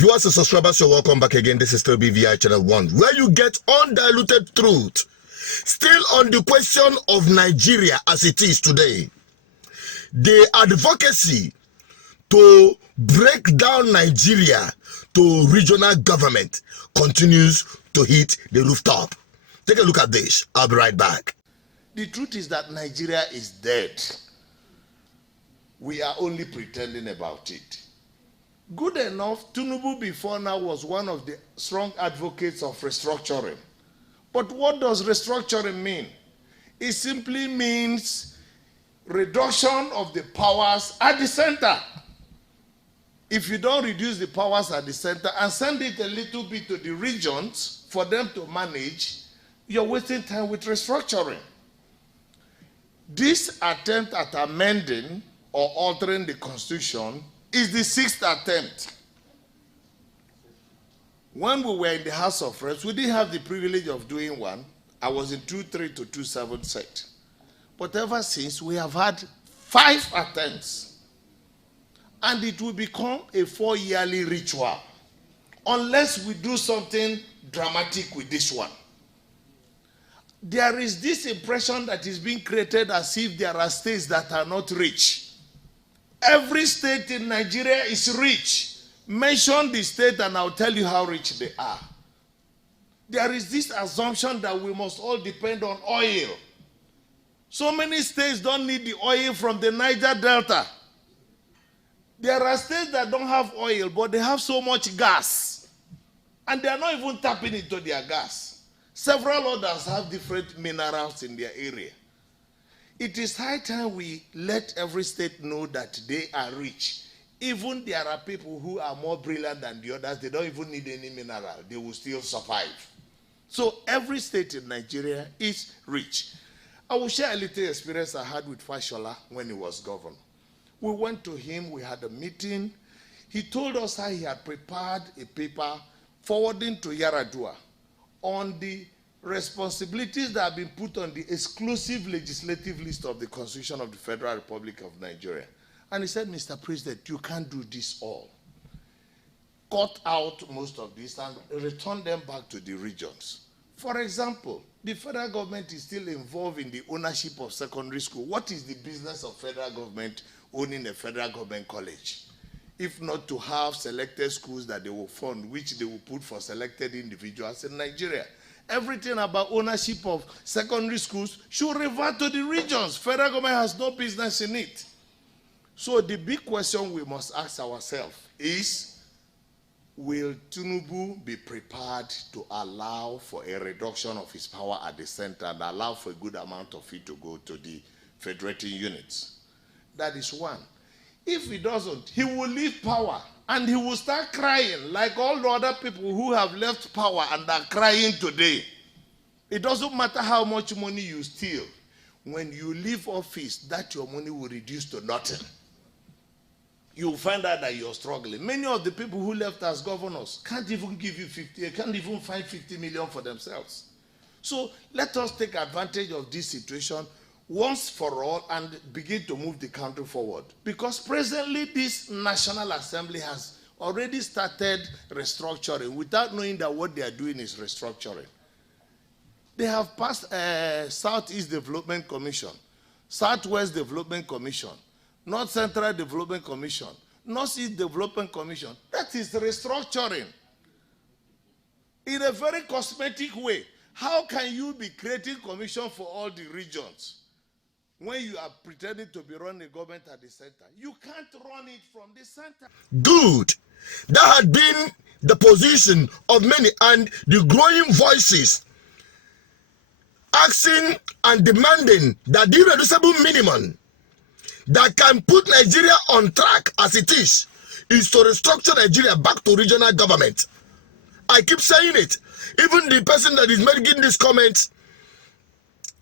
Viewers and subscribers, you're welcome back again. This is still BVI Channel 1, where you get undiluted truth. Still on the question of Nigeria as it is today. The advocacy to break down Nigeria to regional government continues to hit the rooftop. Take a look at this. I'll be right back. The truth is that Nigeria is dead. We are only pretending about it. Good enough, Tinubu before now was one of the strong advocates of restructuring. But what does restructuring mean? It simply means reduction of the powers at the center. If you don't reduce the powers at the center and send it a little bit to the regions for them to manage, you're wasting time with restructuring. This attempt at amending or altering the constitution is the 6th attempt. When we were in the House of Reps, we didn't have the privilege of doing one. I was in 2.3 to 2.7 set. But ever since, we have had 5 attempts. And it will become a 4-yearly ritual unless we do something dramatic with this one. There is this impression that is being created as if there are states that are not rich. Every state in Nigeria is rich. Mention the state and I'll tell you how rich they are. There is this assumption that we must all depend on oil. So many states don't need the oil from the Niger Delta. There are states that don't have oil, but they have so much gas. And they are not even tapping into their gas. Several others have different minerals in their area. It is high time we let every state know that they are rich. Even there are people who are more brilliant than the others. They don't even need any mineral. They will still survive. So every state in Nigeria is rich. I will share a little experience I had with Fashola when he was governor. We went to him. We had a meeting. He told us how he had prepared a paper forwarding to Yaradua on the responsibilities that have been put on the exclusive legislative list of the Constitution of the Federal Republic of Nigeria. And he said, Mr. President, you can't do this all. Cut out most of this and return them back to the regions. For example, the federal government is still involved in the ownership of secondary school. What is the business of federal government owning a federal government college? If not to have selected schools that they will fund, which they will put for selected individuals in Nigeria. Everything about ownership of secondary schools should revert to the regions. Federal government has no business in it. So the big question we must ask ourselves is, will Tinubu be prepared to allow for a reduction of his power at the center and allow for a good amount of it to go to the federating units? That is one. If he doesn't, he will leave power and he will start crying like all the other people who have left power and are crying today. It doesn't matter how much money you steal. When you leave office, that your money will reduce to nothing. You'll find out that you're struggling. Many of the people who left as governors can't even give you 50, can't even find 50 million for themselves. So let us take advantage of this situation once for all and begin to move the country forward. Because presently this National Assembly has already started restructuring without knowing that what they are doing is restructuring. They have passed Southeast Development Commission, Southwest Development Commission, North Central Development Commission, Northeast Development Commission. That is restructuring in a very cosmetic way. How can you be creating commission for all the regions when you are pretending to be running a government at the center? You can't run it from the center. Good. That had been the position of many and the growing voices asking and demanding that the irreducible minimum that can put Nigeria on track as it is to restructure Nigeria back to regional government. I keep saying it. Even the person that is making this comment,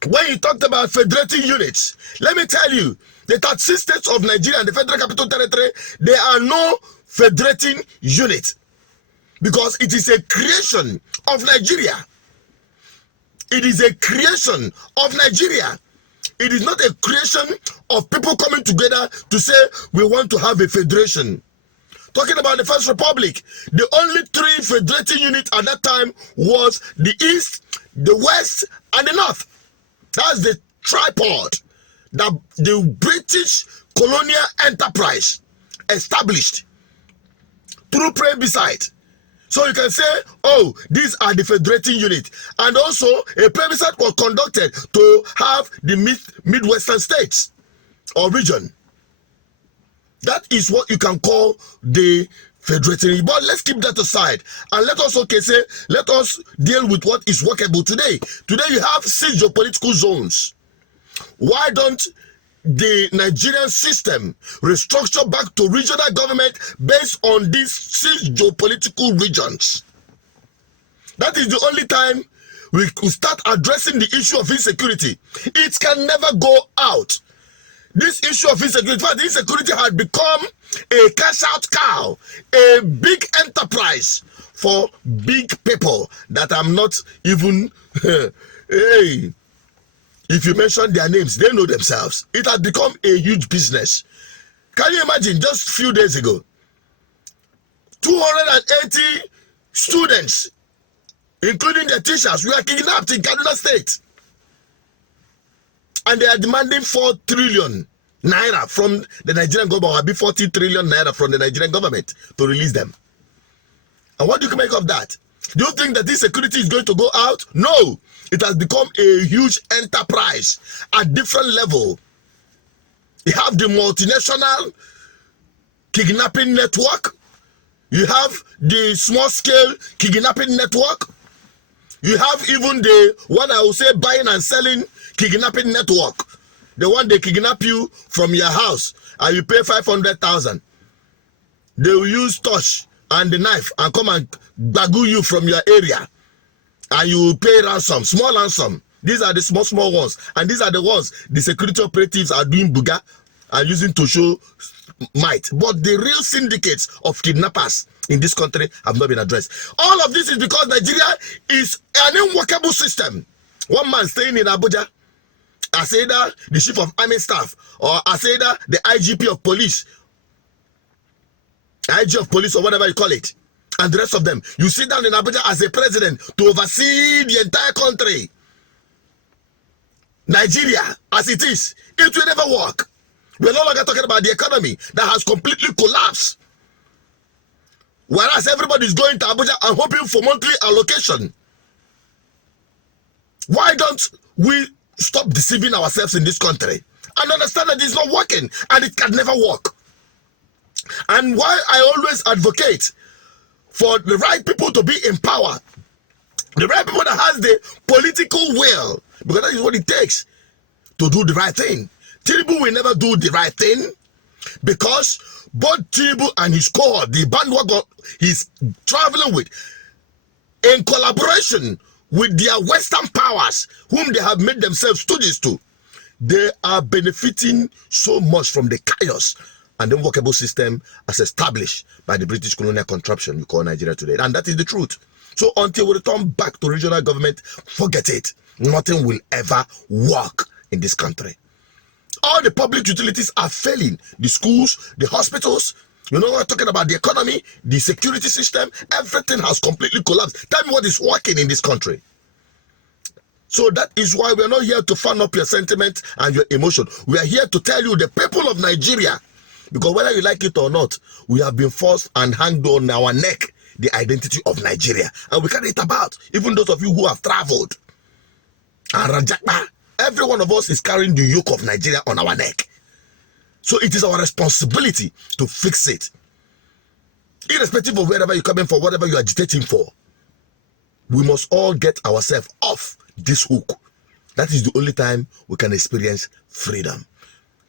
when he talked about federating units, let me tell you, the 36 states of Nigeria and the Federal Capital Territory, there are no federating units because it is a creation of Nigeria. It is a creation of Nigeria. It is not a creation of people coming together to say we want to have a federation. Talking about the First Republic, the only three federating units at that time was the East, the West, and the North. That's the tripod that the British colonial enterprise established through plebiscite. So you can say, oh, these are the federating unit. And also, a plebiscite was conducted to have the Midwestern states or region. That is what you can call the federating. But let's keep that aside. And let us let us deal with what is workable today. Today you have 6 geopolitical zones. Why don't the Nigerian system restructure back to regional government based on these 6 geopolitical regions? That is the only time we could start addressing the issue of insecurity. It can never go out. This issue of insecurity, in fact, insecurity had become a cash-out cow, a big enterprise for big people that I'm not even, hey, if you mention their names, they know themselves. It has become a huge business. Can you imagine just a few days ago, 280 students, including their teachers, were kidnapped in Kaduna State. And they are demanding 4 trillion naira from the Nigerian government, or be 40 trillion naira from the Nigerian government to release them. And what do you make of that? Do you think that this security is going to go out? No. It has become a huge enterprise at different level. You have the multinational kidnapping network. You have the small-scale kidnapping network. You have even the one I will say buying and selling kidnapping network. The one they kidnap you from your house and you pay 500,000. They will use torch and the knife and come and bagoo you from your area. And you will pay ransom, small ransom. These are the small ones. And these are the ones the security operatives are doing buga and using to show might. But the real syndicates of kidnappers in this country have not been addressed. All of this is because Nigeria is an unworkable system. One man staying in Abuja, as either the chief of army staff or as either the IGP of police, IG of police or whatever you call it, and the rest of them. You sit down in Abuja as a president to oversee the entire country. Nigeria, as it is, it will never work. We're no longer talking about the economy that has completely collapsed. Whereas everybody is going to Abuja and hoping for monthly allocation. Why don't we stop deceiving ourselves in this country and understand that it's not working and it can never work? And why I always advocate for the right people to be in power, the right people that has the political will, because that is what it takes to do the right thing. Tinubu will never do the right thing because both Tinubu and his cohort, the bandwagon he's traveling with, in collaboration with their Western powers, whom they have made themselves stooges to, they are benefiting so much from the chaos and unworkable system as established by the British colonial contraption we call Nigeria today. And that is the truth. So until we return back to regional government, forget it. Nothing will ever work in this country. All the public utilities are failing. The schools, the hospitals, you know, we're talking about the economy, the security system, everything has completely collapsed. Tell me what is working in this country. So that is why we're not here to fan up your sentiment and your emotion. We are here to tell you, the people of Nigeria, because whether you like it or not, we have been forced and hanged on our neck the identity of Nigeria. And we carry it about. Even those of you who have traveled. And Rajakba, every one of us is carrying the yoke of Nigeria on our neck. So it is our responsibility to fix it. Irrespective of wherever you're coming for, whatever you're agitating for, we must all get ourselves off this hook. That is the only time we can experience freedom.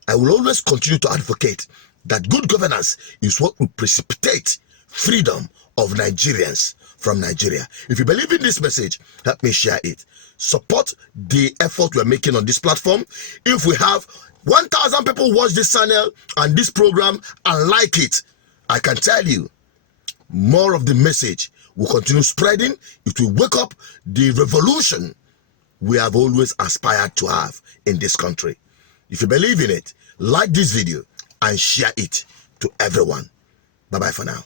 I will always continue to advocate that good governance is what will precipitate freedom of Nigerians from Nigeria. If you believe in this message, help me share it. Support the effort we're making on this platform. If we have 1,000 people watch this channel and this program and like it, I can tell you, more of the message will continue spreading. It will wake up the revolution we have always aspired to have in this country. If you believe in it, like this video and share it to everyone. Bye-bye for now.